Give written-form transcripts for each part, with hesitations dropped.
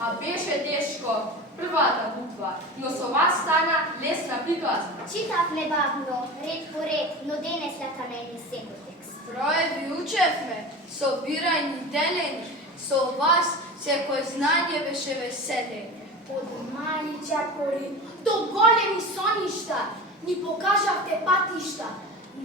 а беше тешко. Првата буква, но со вас стана лесна приказна. Читавме бавно, ред по ред, но денес латамени секој текст. Троje ви учевме, собирајни делени, со вас секој знање беше веселење. Од мали чепори до големи соништа ни покажавте патишта,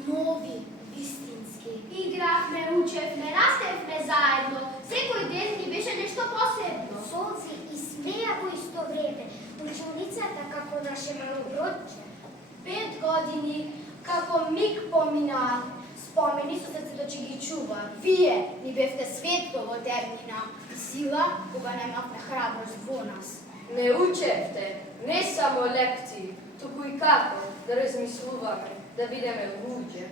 нови, вистински. Игравме, учевме, растевме заедно. Секој ден ни беше нешто посебно. Солци и смеја во исто време. Ученицата како наше малогродче. 5 години како миг поминаа. Спомени со срцето че ги чува. Вие ни бевте светло во темнина и сила кога немавме храброст во нас. Не учевте, не само лекции, туку и како да размислуваме, да бидеме луѓе.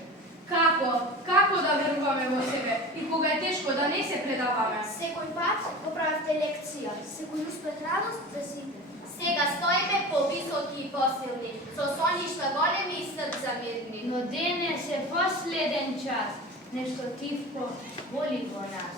Како да веруваме во себе и кога е тешко да не се предаваме. Секој пат поправевте лекција. Секој успех радост за сите. Сега стоиме повисоки и посилни, со соништа големи и срца мирни. Но денес е последен час, нешто тивко боли во нас.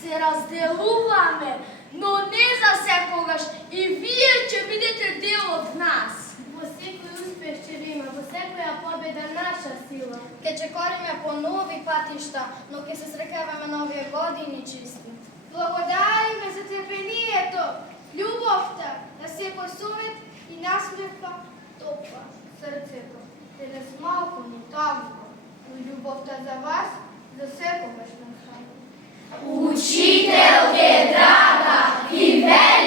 Се разделуваме, но не за секогаш и вие ќе бидете дел од нас. Во секој успех ќе има, во секоја победа наша сила. Ке чекориме по нови патишта, но ке се срекаваме на овие години чисти. Благодариме за трпението, љубовта, на секој совет и насмевка топла срцето. Денес малку ни тамко, но љубовта за вас за секогаш нас. Учителке драга и верна,